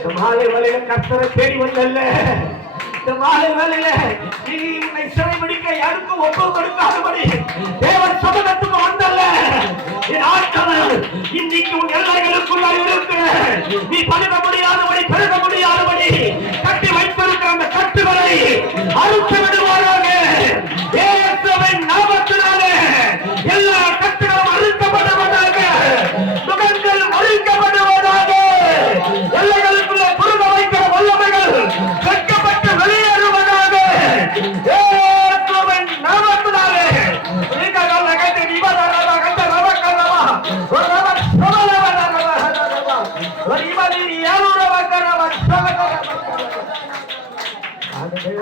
இந்த மாலை வேலையில கர்த்தரை தேடி வந்தல்ல. இந்த மாலை வேலையில நீ உன்னை சிறைபிடிக்க யாருக்கும் ஒப்பு கொடுக்காதபடி தேவன் சமூகத்துக்கு வந்தல்ல. இன்னைக்கு உன் எல்லைகளுக்குள்ள இருக்கு. நீ பருக முடியாதபடி பெருக முடியாதபடி கட்டி வைத்திருக்கிற அந்த கட்டுகளை அறுத்து விடுவாராக நாமத்தினாலே எல்லா கட்டுகளும் அறுக்கப்படுவதாக முகங்கள்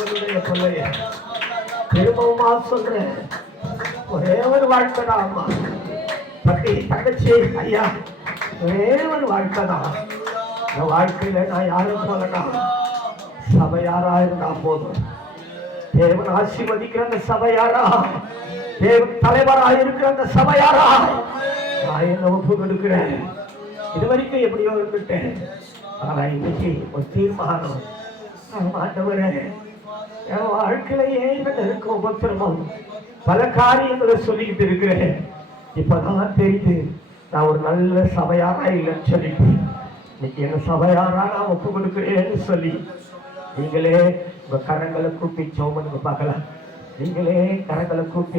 ஒரு திரும்பவுமா சொல்றேன். ஒரே ஒரு வாழ்க்கை தான் அம்மா. தம்பி தங்கச்சி ஐயா ஒரே ஒரு வாழ்க்கை தான். இந்த வாழ்க்கையில நான் யாரும் போலனா சபையாரா இருந்தா போதும். தேவன் ஆசீர்வதிக்கிற அந்த சபையாரா? தேவன் தலைவரா இருக்கிற அந்த சபையாரா? நான் என்ன ஒப்பு கொடுக்கிறேன்? இது வரைக்கும் எப்படியோ இருந்துட்டேன் ஆனா இன்னைக்கு ஒரு தீர்மானம். நான் ஆண்டவரே என் வாழ்க்கையில ஏன் இருக்க உபத்திரமும் பல காரியங்களை சொல்லிக்கிட்டு இருக்கிறேன். இப்பதான் தெரியுது நான் ஒரு நல்ல சபையாரா இல்லைன்னு சொல்லிட்டு இன்னைக்கு என்ன சபையாரா நான் ஒப்பு கொடுக்குறேன்னு சொல்லி. நீங்களே உங்க கரங்களை கூப்பி சோமனுக்கு பார்க்கலாம். நீங்களே கரங்களை கூப்பி